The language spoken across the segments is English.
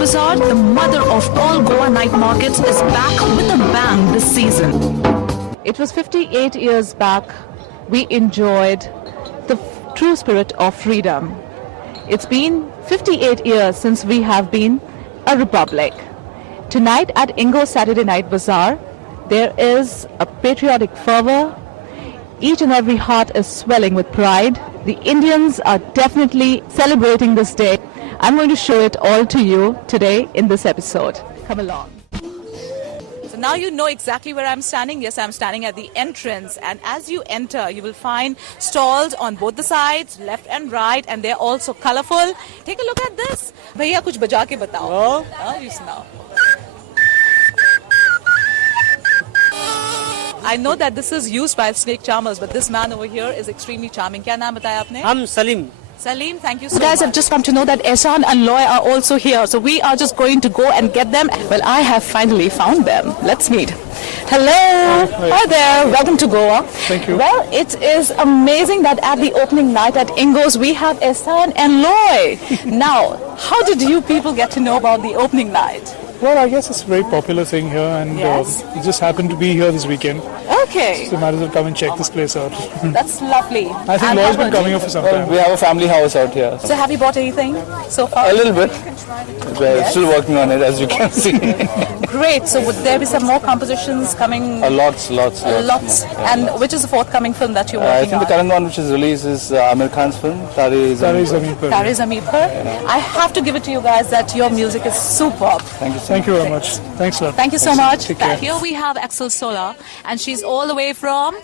Bazaar, the mother of all Goa night markets, is back with a bang this season. It was 58 years back we enjoyed the true spirit of freedom. It's been 58 years since we have been a republic. Tonight at Ingo Saturday Night Bazaar, there is a patriotic fervor. Each and every heart is swelling with pride. The Indians are definitely celebrating this day. I'm going to show it all to you today in this episode. Come along. So now you know exactly where I'm standing. Yes, I'm standing at the entrance, and as you enter, you will find stalls on both the sides, left and right, and they're also colorful. Take a look at this. Bhaiya, kuch baja ke batao. You sunao. I know that this is used by snake charmers, but this man over here is extremely charming. Kya naam bataya aapne? I'm Salim. Salim, thank you so much. You guys have just come to know that Ehsan and Loy are also here, so we are just going to go and get them. Well, I have finally found them. Let's meet. Hello. Hi there. Welcome to Goa. Thank you. Well, it is amazing that at the opening night at Ingo's, we have Ehsan and Loy. Now, how did you people get to know about the opening night? Well, I guess it's a very popular thing here, and Yes. it just happened to be here this weekend. Okay. So might as well come and check this place out. That's lovely. I think And Loy's how been about coming you? here for some time. We have a family house out here. So have you bought anything so far? A little bit. We're still working on it, as you can see. Great. So would there be some more compositions coming? Lots. Lots. And which is the forthcoming film that you're I working think the on? current one which is released is Amir Khan's film, Tare Sorry, Zameen Par. Zameen Par. Tare Zameen Par. I have to give it to you guys that your music is superb. Thank you so Thank you very much. Thanks a lot. Thank you so much. Take care. Here we have Axel Sola, and she's all the way from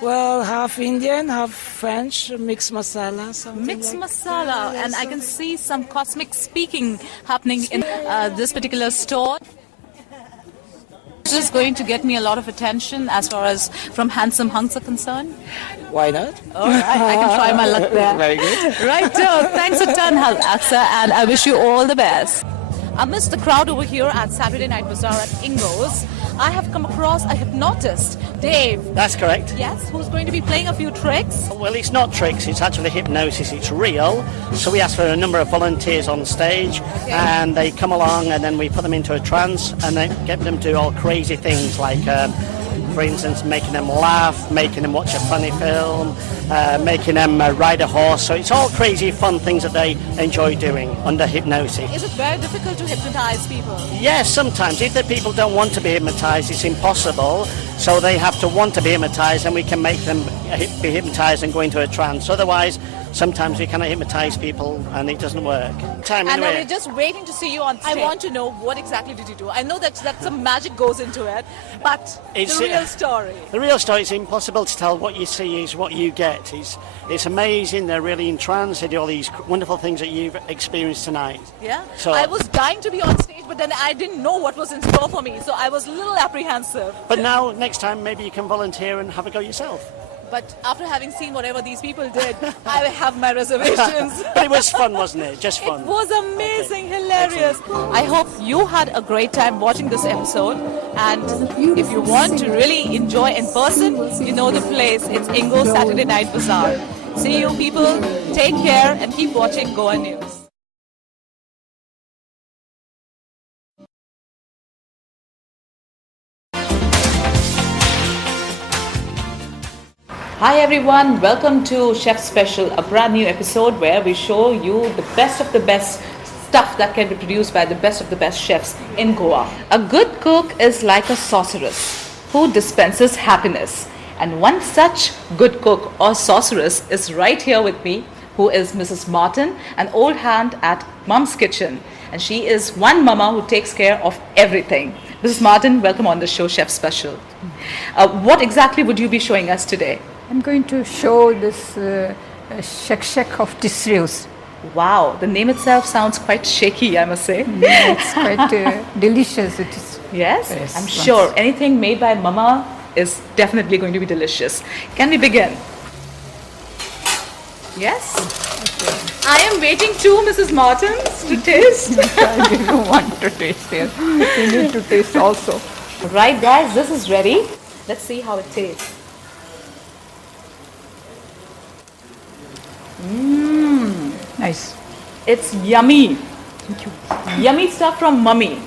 Well, half Indian, half French, mixed masala. Mix Masala, and I can see some cosmic speaking happening in this particular store. This is going to get me a lot of attention as far as from handsome hunks are concerned. Why not? All right, I can try my luck there. Very good. Right, thanks a ton, Aksa, and I wish you all the best. Amidst the crowd over here at Saturday Night Bazaar at Ingo's, I have come across a hypnotist, Dave. That's correct. Yes, who's going to be playing a few tricks. Well, it's not tricks, it's actually hypnosis, it's real. So we ask for a number of volunteers on stage, and they come along, and then we put them into a trance, and then get them to do all crazy things like, for instance, making them laugh, making them watch a funny film, making them ride a horse. So it's all crazy fun things that they enjoy doing under hypnosis. Is it very difficult to hypnotize people? Yes, sometimes. If the people don't want to be hypnotized, it's impossible. So they have to want to be hypnotized, and we can make them be hypnotized and go into a trance. Otherwise, sometimes we cannot hypnotize people, and it doesn't work. And Anyway. we're just waiting to see you on stage. I want to know what exactly did you do? I know that some magic goes into it, but It's, the real story. The real story is impossible to tell. What you see is what you get. It's amazing. They're really entranced. They do all these wonderful things that you've experienced tonight. Yeah. So- I was dying to be on stage, but then I didn't know what was in store for me, so I was a little apprehensive. But now, next time, maybe you can volunteer and have a go yourself. But after having seen whatever these people did, I have my reservations. But it was fun, wasn't it? Just fun. It was amazing, hilarious. I hope you had a great time watching this episode. And if you want to really enjoy in person, you know the place. It's Ingo Saturday Night Bazaar. See you people. Take care and keep watching Goa News. Hi everyone, welcome to Chef Special, a brand new episode where we show you the best of the best stuff that can be produced by the best of the best chefs in Goa. A good cook is like a sorceress who dispenses happiness. And one such good cook or sorceress is right here with me, who is Mrs. Martin, an old hand at Mum's Kitchen. And she is one mama who takes care of everything. Mrs. Martin, welcome on the show, Chef Special. What exactly would you be showing us today? I'm going to show this shak of tisrius. Wow, the name itself sounds quite shaky, I must say. It's quite delicious. It is. Yes, Yes, I'm once. sure anything made by Mama is definitely going to be delicious. Can we begin? Yes? I am waiting too, Mrs. Martin, to taste. I didn't want to taste it. You need to taste also. Right, guys, this is ready. Let's see how it tastes. Nice. It's yummy. Yummy stuff from mummy.